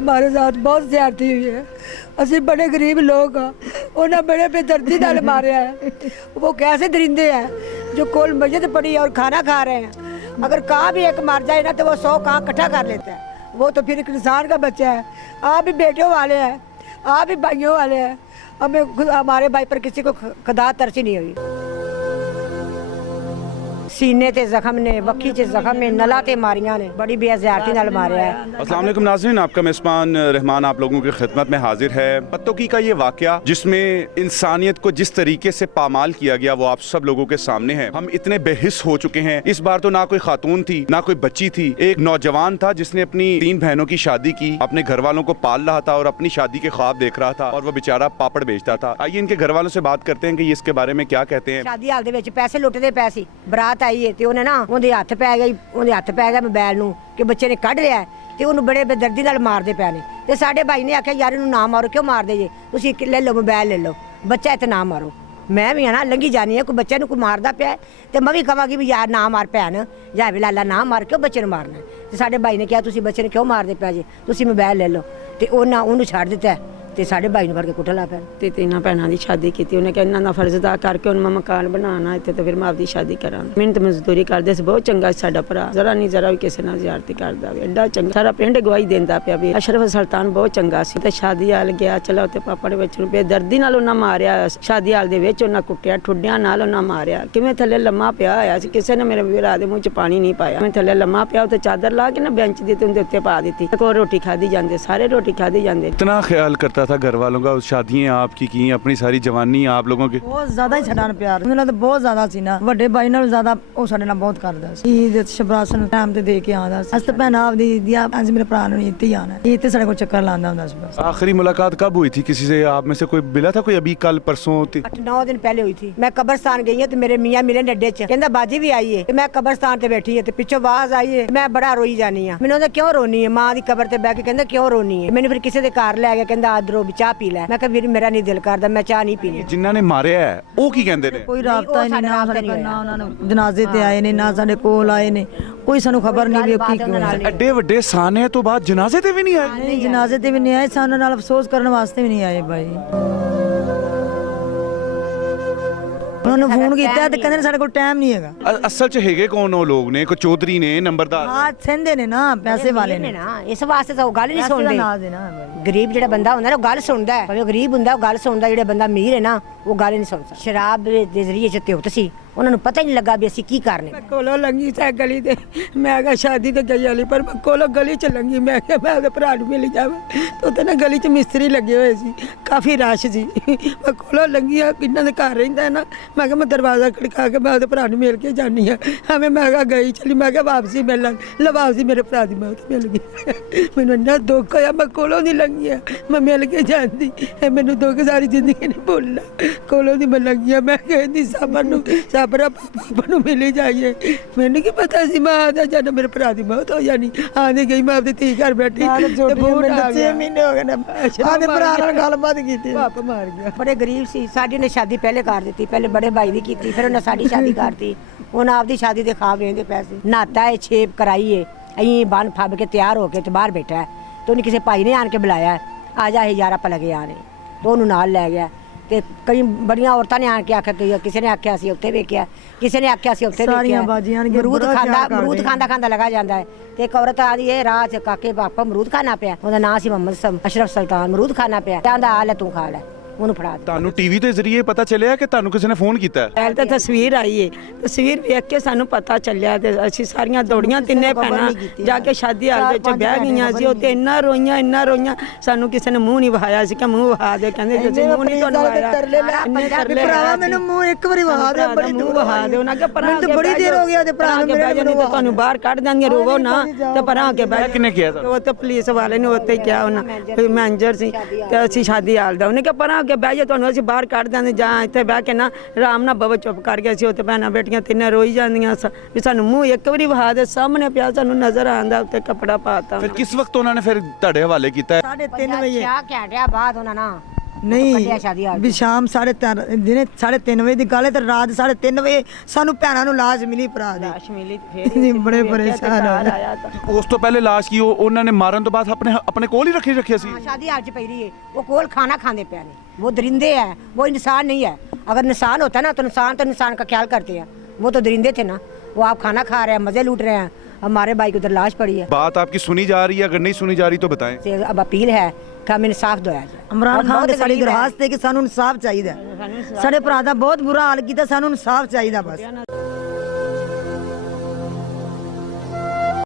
हमारे साथ बहुत ज्यादती हुई है। असी बड़े गरीब लोग हाँ, उन्हें बड़े बेदर्दी नाल मारे है। वो कैसे दरिंदे हैं जो कोल मस्जिद पड़ी और खाना खा रहे हैं। अगर कां भी एक मर जाए ना तो वो 100 कां इकट्ठा कर लेता है। वो तो फिर एक इंसान का बच्चा है। आप भी बेटों वाले हैं, आप भी भाइयों वाले हैं। हमें हमारे भाई पर किसी को खुदा तरसी नहीं हुई। सीने ते जख्म ने, वक्खी च जख्म ने, नला ते मारियां ने, बड़ी बेअज़्ज़ती नाल मारिया है। अस्सलाम वालेकुम नाज़रीन, आपका मेज़बान रहमान आप लोगों की खिदमत में हाजिर है। पत्तोकी का ये वाक़या जिसमें इंसानियत को जिस तरीके से पामाल किया गया वो आप सब लोगों के सामने है। हम इतने बेहिस हो चुके हैं। इस बार तो ना कोई खातून थी ना कोई बच्ची थी, एक नौजवान था जिसने अपनी 3 बहनों की शादी की, अपने घर वालों को पाल रहा था और अपनी शादी के ख्वाब देख रहा था और वो बेचारा पापड़ बेचता था। आइए इनके घर वालों से बात करते हैं कि ये इसके बारे में क्या कहते हैं। शादी हाल दे विच पैसे लुटदे पए सी, बरात आई है ते ਉਹਨੇ ਨਾ ਉਹਦੇ ਹੱਥ ਪੈ ਗਿਆ ਮੋਬਾਈਲ ਨੂੰ ਕਿ ਬੱਚੇ ਨੇ ਕੱਢ ਲਿਆ ਤੇ ਉਹਨੂੰ ਬੜੇ ਬੇਦਰਦੀ ਨਾਲ ਮਾਰਦੇ ਪਏ ਨੇ। ਤੇ ਸਾਡੇ ਭਾਈ ਨੇ ਆਖਿਆ ਯਾਰ ਇਹਨੂੰ ਨਾ ਮਾਰੋ, ਕਿਉਂ ਮਾਰਦੇ ਜੇ, ਤੁਸੀਂ ਲੈ ਲਓ ਮੋਬਾਈਲ ਲੈ ਲਓ, ਬੱਚਾ ਇੱਥੇ ਨਾ ਮਾਰੋ। ਮੈਂ ਵੀ ਨਾ ਲੰਗੀ ਜਾਨੀ ਹੈ, ਕੋਈ ਬੱਚੇ ਨੂੰ ਕੋਈ ਮਾਰਦਾ ਪਿਆ ਤੇ ਮੈਂ ਵੀ ਕਹਾਂਗੀ ਵੀ ਯਾਰ ਨਾ ਮਾਰ ਭੈਣ, ਜਾਂ ਵੀ ਲਾਲਾ ਨਾ ਮਾਰ, ਕਿਉਂ ਬੱਚੇ ਨੂੰ ਮਾਰਨਾ। ਤੇ ਸਾਡੇ ਭਾਈ ਨੇ ਕਿਹਾ ਤੁਸੀਂ ਬੱਚੇ ਨੂੰ ਕਿਉਂ ਮਾਰਦੇ ਪਿਆ ਜੇ, ਤੁਸੀਂ ਮੋਬਾਈਲ ਲੈ ਲਓ। ਤੇ ਉਹਨੂੰ ਛੱਡ ਦਿੱਤਾ ਤੇ ਸਾਡੇ ਭਾਈ ਨੂੰ ਫੜ ਕੇ ਕੁੱਟਣ ਲੱਗ ਪਿਆ। ਤੇ 3 ਭੈਣਾਂ ਦੀ ਸ਼ਾਦੀ ਕੀਤੀ ਉਹਨੇ ਕਿਹਾ ਇਹਨਾਂ ਦਾ ਫਰਜ਼ ਅਦਾ ਕਰਕੇ ਹੁਣ ਮੈਂ ਮਕਾਨ ਬਣਾਉਣਾ ਇੱਥੇ ਤੇ ਫਿਰ ਮੈਂ ਆਪਦੀ ਸ਼ਾਦੀ ਕਰਾਂਗਾ। ਮਿਹਨਤ ਮਜ਼ਦੂਰੀ ਕਰਦੇ ਸੀ, ਬਹੁਤ ਚੰਗਾ ਸਾਡਾ ਭਰਾ, ਜ਼ਰਾ ਵੀ ਕਿਸੇ ਨਾਲ ਜ਼ਿਆਦਤੀ ਕਰਦਾ ਵੀ ਐਡਾ ਚੰਗਾ, ਸਾਰਾ ਪਿੰਡ ਗਵਾਹੀ ਦਿੰਦਾ ਪਿਆ ਵੀ ਅਸ਼ਰਫ ਸੁਲਤਾਨ ਬਹੁਤ ਚੰਗਾ ਸੀ। ਤੇ ਸ਼ਾਦੀ ਹਾਲ ਗਿਆ ਚਲੋ ਤੇ ਪਾਪਾ ਦੇ ਬੱਚੇ ਨੂੰ ਬੇਦਰਦੀ ਨਾਲ ਉਹਨਾਂ ਮਾਰਿਆ, ਸ਼ਾਦੀ ਹਾਲ ਦੇ ਵਿੱਚ ਉਹਨਾਂ ਕੁੱਟਿਆ, ਠੁੱਡਿਆਂ ਨਾਲ ਉਹਨਾਂ ਮਾਰਿਆ। ਕਿਵੇਂ ਥੱਲੇ ਲੰਮਾ ਪਿਆ ਹੋਇਆ ਸੀ, ਕਿਸੇ ਨੇ ਮੇਰੇ ਵੀਰਾ ਦੇ ਮੂੰਹ 'ਚ ਪਾਣੀ ਨਹੀਂ ਪਾਇਆ। ਮੈਂ ਥੱਲੇ ਲੰਮਾ ਪਿਆ ਤੇ ਚਾਦਰ ਲਾ ਕੇ ਨਾ ਬੈਂਚ ਦੀ ਤੇ ਉਹਦੇ ਉੱਤੇ ਪਾ ਦਿੱਤੀ। ਕੋਈ ਰੋਟੀ ਖਾਦੀ ਜਾਂਦੇ, ਸਾਰੇ ਰੋਟੀ ਖਾਦੀ ਜਾਂਦੇ। इतना ख्याल करता था घर वालों का, शादियां आपकी की, अपनी सारी जवानी आप लोगों की ਬਹੁਤ ਜ਼ਿਆਦਾ ਹੀ ਛੱਡਣ ਪਿਆਰ ਉਹਨਾਂ ਦਾ ਬਹੁਤ ਜ਼ਿਆਦਾ ਸੀ ਨਾ। ਵੱਡੇ ਭਾਈ ਨਾਲੋਂ ਜ਼ਿਆਦਾ ਉਹ ਸਾਡੇ ਨਾਲ ਬਹੁਤ ਕਰਦਾ ਸੀ। ਈਦ ਸ਼ਬਰਾਸਨ ਟਾਈਮ ਤੇ ਦੇ ਕੇ ਆਉਂਦਾ ਸੀ। ਅਸਤ ਭੈਣ ਆਪਦੀ ਦਿਆ ਅੱਜ ਮੇਰੇ ਭਰਾ ਨੂੰ ਇੱਥੇ ਹੀ ਆਣਾ, ਇੱਥੇ ਸਾਡੇ ਕੋਲ ਚੱਕਰ ਲਾਉਂਦਾ ਹੁੰਦਾ ਸੀ ਬਸ। आखिरी मुलाकात कब हुई थी किसी से? आप में से कोई मिला था कोई अभी कल परसों? 8-9 दिन पहले हुई थी। मैं कब्रस्तान गई तो मेरे मियाँ मिले अड्डे च, कहंदा बाजी भी आई है। मैं कब्रस्तान ते बैठी है तो पिछों आवाज आई है, मैं बड़ा रोई जानी है। मैंने क्यों रोनी है, माँ की कबर ते बह के कहंदा क्यों रोनी है। मैंने फिर किसी के घर लै गया, कहंदा आदरो भी चाह पी लै। मैं कहा फिर मेरा नहीं दिल करदा, मैं चाह नहीं पीनी। जिन्हों ने मारे है वो की कहंदे ने? ਕੋਈ ਰਾਬਤਾ ਹੀ ਨਹੀਂ ਨਾ ਸਾਡੇ ਕੋਲ, ਨਾ ਉਹਨਾਂ ਨੂੰ ਜਨਾਜ਼ੇ ਤੇ ਆਏ ਨੇ, ਨਾ ਸਾਡੇ ਕੋਲ ਆਏ ਨੇ, ਕੋਈ ਸਾਨੂੰ ਖਬਰ ਨਹੀਂ ਵੀ ਉਹ ਕੀ ਕਿਉਂ ਹੈ। ਐਡੇ ਵੱਡੇ ਸਾਨੇ ਤੋਂ ਬਾਅਦ ਜਨਾਜ਼ੇ ਤੇ ਵੀ ਨਹੀਂ ਆਏ? ਨਹੀਂ ਜਨਾਜ਼ੇ ਤੇ ਵੀ ਨਹੀਂ ਆਏ, ਸਾਨੂੰ ਨਾਲ ਅਫਸੋਸ ਕਰਨ ਵਾਸਤੇ ਵੀ ਨਹੀਂ ਆਏ ਭਾਈ। ਉਹਨਾਂ ਨੂੰ ਫੋਨ ਕੀਤਾ ਤੇ ਕਹਿੰਦੇ ਸਾਡੇ ਕੋਲ ਟਾਈਮ ਨਹੀਂ ਹੈਗਾ। ਅਸਲ ਚ ਹੈਗੇ ਕੌਣ ਉਹ ਲੋਕ ਨੇ? ਕੋਈ ਚੌਧਰੀ ਨੇ, ਨੰਬਰਦਾਰ? ਹਾਂ ਸਿੰਦੇ ਨੇ ਨਾ, ਪੈਸੇ ਵਾਲੇ ਨੇ ਨਾ, ਇਸ ਵਾਸਤੇ ਤਾਂ ਉਹ ਗੱਲ ਨਹੀਂ ਸੁਣਦੇ। ਨਾ ਦੇਣਾ ਭਾਈ, ਗਰੀਬ ਜਿਹੜਾ ਬੰਦਾ ਹੁੰਦਾ ਨਾ ਉਹ ਗੱਲ ਸੁਣਦਾ ਹੈ, ਭਾਵੇਂ ਉਹ ਗਰੀਬ ਹੁੰਦਾ ਉਹ ਗੱਲ ਸੁਣਦਾ, ਜਿਹੜਾ ਬੰਦਾ ਅਮੀਰ ਹੈ ਨਾ ਉਹ ਗੱਲ ਨਹੀਂ ਸੁਣਦਾ। ਸ਼ਰਾਬ ਦੇ ਜ਼ਰੀਏ ਚ ਤਿਉਤ ਸੀ, ਉਹਨਾਂ ਨੂੰ ਪਤਾ ਹੀ ਨਹੀਂ ਲੱਗਾ ਵੀ ਅਸੀਂ ਕੀ ਕਰਨੇ। ਮੈਂ ਕੋਲੋਂ ਲੰਗੀ ਸਾ ਗਲੀ ਤੇ, ਮੈਂ ਕਿਹਾ ਸ਼ਾਦੀ ਤੇ ਗਈ ਵਾਲੀ, ਪਰ ਮੈਂ ਕੋਲੋਂ ਗਲੀ ਚ ਲੰਗੀ, ਮੈਂ ਕਿਹਾ ਮੈਂ ਉਹਦੇ ਭਰਾ ਨੂੰ ਮਿਲ ਜਾਵਾਂ। ਉੱਥੇ ਨਾ ਗਲੀ ਚ ਮਿਸਤਰੀ ਲੱਗੇ ਹੋਏ ਸੀ, ਕਾਫੀ ਰਸ਼ ਸੀ। ਮੈਂ ਕੋਲੋਂ ਲੰਗੀ ਆ, ਕਿੰਨਾਂ ਦੇ ਘਰ ਰਹਿੰਦਾ ਹੈ ਨਾ, ਮੈਂ ਕਿਹਾ ਮੈਂ ਦਰਵਾਜ਼ਾ ਖੜਕਾ ਕੇ ਮੈਂ ਉਹਦੇ ਭਰਾ ਨੂੰ ਮਿਲ ਕੇ ਜਾਨੀ ਆ। ਐਵੇਂ ਮੈਂ ਕਿਹਾ ਗਈ ਚਲੀ, ਮੈਂ ਕਿਹਾ ਵਾਪਸੀ ਮਿਲਣ ਵਾਪਸੀ ਮੇਰੇ ਭਰਾ ਦੀ ਮੌਤ ਮਿਲ ਗਈ। ਮੈਨੂੰ ਇੰਨਾ ਦੁੱਖ ਹੋਇਆ, ਮੈਂ ਕੋਲੋਂ ਦੀ ਲੰਗੀ ਆ, ਮੈਂ ਮਿਲ ਕੇ ਜਾਂਦੀ। ਮੈਨੂੰ ਦੁੱਖ ਸਾਰੀ ਜ਼ਿੰਦਗੀ ਨਹੀਂ ਭੁੱਲਣਾ। ਕੋਲੋਂ ਦੀ ਮੈਂ ਲੰਗੀ ਆ, ਮੈਂ ਕਹਿੰਦੀ ਸਬਰ ਨੂੰ ਸਬਰ ਪਾਪਾ ਨੂੰ ਮਿਲ ਜਾਈਏ। ਮੈਨੂੰ ਕੀ ਪਤਾ ਸੀ ਮਾਂ ਦਾ ਜਦ ਮੇਰੇ ਭਰਾ ਦੀ ਮੌਤ ਹੋ ਜਾਣੀ। ਆਂਦੇ ਗਈ ਮੈਂ ਆਪਣੀ ਧੀ ਘਰ ਬੈਠੀ, 6 ਮਹੀਨੇ ਹੋ ਗਏ ਨੇ ਆਦੇ ਭਰਾ ਨਾਲ ਗੱਲਬਾਤ ਕੀਤੀ, ਪਾਪਾ ਮਾਰ ਗਿਆ। ਬੜੇ ਗਰੀਬ ਸੀ, ਸਾਡੀ ਨੇ ਸ਼ਾਦੀ ਪਹਿਲੇ ਕਰ ਦਿੱਤੀ, ਪਹਿਲੇ ਬੜੇ ਭਾਈ ਦੀ ਕੀਤੀ, ਫਿਰ ਉਹਨੇ ਸਾਡੀ ਸ਼ਾਦੀ ਕਰਤੀ। ਉਹਨਾਂ ਆਪਦੀ ਸ਼ਾਦੀ ਦੇ ਖਾਬ ਲੈਂਦੇ ਪੈਸੇ, ਨਾਤਾ ਹੈ, ਛੇਪ ਕਰਾਈਏ, ਅਹੀਂ ਬੰਨ ਫੱਬ ਕੇ ਤਿਆਰ ਹੋ ਕੇ ਤੇ ਬਾਹਰ ਬੈਠਾ ਹੈ। ਤੇ ਉਹਨੇ ਕਿਸੇ ਭਾਈ ਨੇ ਆਣ ਕੇ ਬੁਲਾਇਆ, ਆ ਜਾ ਇਹ ਯਾਰ ਆਪਾਂ ਲਗੇ ਆ ਰਹੇ, ਤੇ ਉਹਨੂੰ ਨਾਲ ਲੈ ਗਿਆ। ਤੇ ਕਈ ਬੜੀਆਂ ਔਰਤਾਂ ਨੇ ਆਣ ਕੇ ਆਖਿਆ, ਕਿਸੇ ਨੇ ਆਖਿਆ ਸੀ ਉੱਥੇ ਵੇਖਿਆ, ਕਿਸੇ ਨੇ ਆਖਿਆ ਸੀ ਉੱਥੇ ਵੇਖਿਆ। ਅਮਰੂਦ ਖਾਂਦਾ ਲਗਾ ਜਾਂਦਾ ਹੈ। ਤੇ ਇੱਕ ਔਰਤ ਆ ਰਹੀ ਹੈ ਰਾਹ ਚ, ਕਾਕੇ ਪਾਪਾ ਅਮਰੂਦ ਖਾਣਾ ਪਿਆ, ਉਹਦਾ ਨਾਂ ਸੀ ਮੁਹੰਮਦ ਅਸ਼ਰਫ ਸੁਲਤਾਨ। ਅਮਰੂਦ ਖਾਣਾ ਪਿਆ, ਕਹਿੰਦਾ ਆ ਲੈ ਤੂੰ ਖਾ ਲੈ, ਉਹਨੂੰ ਫੜਾ ਦਿੱਤਾ। ਤੁਹਾਨੂੰ ਟੀਵੀ ਦੇ ਜ਼ਰੀਏ ਪਤਾ ਚੱਲਿਆ ਕਿ ਤੁਹਾਨੂੰ ਕਿਸੇ ਨੇ ਫੋਨ ਕੀਤਾ? ਪਹਿਲ ਤਾਂ ਤਸਵੀਰ ਆਈ ਏ, ਤਸਵੀਰ ਵੇਖ ਕੇ ਸਾਨੂੰ ਪਤਾ ਚੱਲਿਆ ਤੇ ਅਸੀਂ ਸਾਰੀਆਂ ਦੌੜੀਆਂ, 3 ਭੈਣਾਂ ਜਾ ਕੇ ਸ਼ਾਦੀ ਹਾਲ ਵਿੱਚ ਬਹਿ ਗਈਆਂ ਸੀ। ਉੱਥੇ ਇੰਨਾ ਰੋਈਆਂ, ਸਾਨੂੰ ਕਿਸੇ ਨੇ ਮੂੰਹ ਨਹੀਂ ਵਹਾਇਆ ਸੀ ਕਿ ਮੂੰਹ ਵਹਾ ਦੇ, ਕਹਿੰਦੇ ਤੁਸੀਂ ਮੂੰਹ ਨਹੀਂ ਤੁਹਾਨੂੰ ਵਹਾਇਆ। ਭਰਾਵਾ ਮੈਨੂੰ ਮੂੰਹ ਇੱਕ ਵਾਰੀ ਵਹਾ ਦੇ, ਬੜੀ ਮੂੰਹ ਵਹਾ ਦੇ। ਉਹਨਾਂ ਕਿ ਪਰਾਂ ਮੈਨੂੰ ਬੜੀ ਦੇਰ ਹੋ ਗਿਆ ਤੇ ਭਰਾ ਨੂੰ ਮੇਰੇ ਨੂੰ ਤੁਹਾਨੂੰ ਬਾਹਰ ਕੱਢ ਦਾਂਗੇ, ਰੋਵੋ ਨਾ ਤੇ ਪਰਾਂ ਕੇ ਬਹਿ। ਕਿਹਨੇ ਕਿਹਾ? ਉਹ ਤੇ ਪੁਲਿਸ ਵਾਲੇ ਨੇ ਉੱਥੇ ਕਿਹਾ, ਉਹਨਾਂ ਕੋਈ ਮੈਨੇਜਰ ਸੀ ਤੇ ਅਸੀਂ ਸ਼ਾਦੀ ਹਾਲ ਦਾ, ਉਹਨੇ ਕਿ ਪਰਾਂ ਕੇ ਬਹਿ ਜਾ, ਤੁਹਾਨੂੰ ਅਸੀਂ ਬਾਹਰ ਕੱਢ ਦਿੰਦੇ, ਜਾਂ ਇੱਥੇ ਬਹਿ ਕੇ ਨਾ ਆਰਾਮ ਨਾਲ ਬਵ ਚੁੱਪ ਕਰ ਗਿਆ ਸੀ। ਉੱਥੇ ਭੈਣਾਂ ਬੇਟੀਆਂ 3 ਰੋਈ ਜਾਂਦੀਆਂ ਵੀ ਸਾਨੂੰ ਮੂੰਹ ਇੱਕ ਵਾਰੀ ਵਹਾ ਦੇ, ਸਾਹਮਣੇ ਪਿਆ ਸਾਨੂੰ ਨਜ਼ਰ ਆਉਂਦਾ, ਉੱਤੇ ਕੱਪੜਾ ਪਾਤਾ। ਫਿਰ ਕਿਸ ਵਕਤ ਉਹਨਾਂ ਨੇ ਫਿਰ ਤੁਹਾਡੇ ਹਵਾਲੇ ਕੀਤਾ? 3:30 ਵਜੇ ਕਿਆ ਘੰਟਿਆਂ ਬਾਅਦ ਉਹਨਾਂ ਨਾ ਨਹੀਂ ਸ਼ਾਦੀ ਆ ਵੀ ਸ਼ਾਮ 3:30 ਦਿਨੇ 3:30 ਵਜੇ ਦੀ ਗੱਲ ਹੈ ਤੇ ਰਾਤ 3:30 ਵਜੇ ਸਾਨੂੰ ਭੈਣਾਂ ਨੂੰ ਲਾਸ਼ ਮਿਲੀ ਭਰਾ ਦੀ। ਲਾਸ਼ ਮਿਲੀ ਤੇ ਫਿਰ ਅਸੀਂ ਬੜੇ ਪਰੇਸ਼ਾਨ ਹੋਏ। ਆਇਆ ਤਾਂ ਉਸ ਤੋਂ ਪਹਿਲੇ ਲਾਸ਼ ਕੀ ਉਹਨਾਂ ਨੇ ਮਾਰਨ ਤੋਂ ਬਾਅਦ ਆਪਣੇ ਕੋਲ ਹੀ ਰੱਖਿਆ ਸੀ। हाँ, शादी आज पई रही है वो कोल खाना खाने पे आने वो दरिंदे है वो इंसान नहीं है। अगर इंसान होता ना तो इंसान का ख्याल करते हैं। वो तो दरिंदे थे ना, वो आप खाना खा रहे हैं, मजे लूट रहे हैं। हमारे भाई की उधर लाश पड़ी है। बात आपकी सुनी जा रही है, अगर नहीं सुनी जा रही तो बताएं। से अब अपील है कि हमें इंसाफ दवाया जाए। ਇਮਰਾਨ हम ਖਾਨ बहुत ਦੇ ਸਾਡੀ गरीब हैं। ਦਰਖਾਸਤ ਹੈ ਕਿ ਸਾਨੂੰ ਇਨਸਾਫ ਚਾਹੀਦਾ। ਸਾਡੇ ਭਰਾ ਦਾ ਬਹੁਤ ਬੁਰਾ ਹਾਲ ਕੀਤਾ, ਸਾਨੂੰ ਇਨਸਾਫ ਚਾਹੀਦਾ ਬਸ।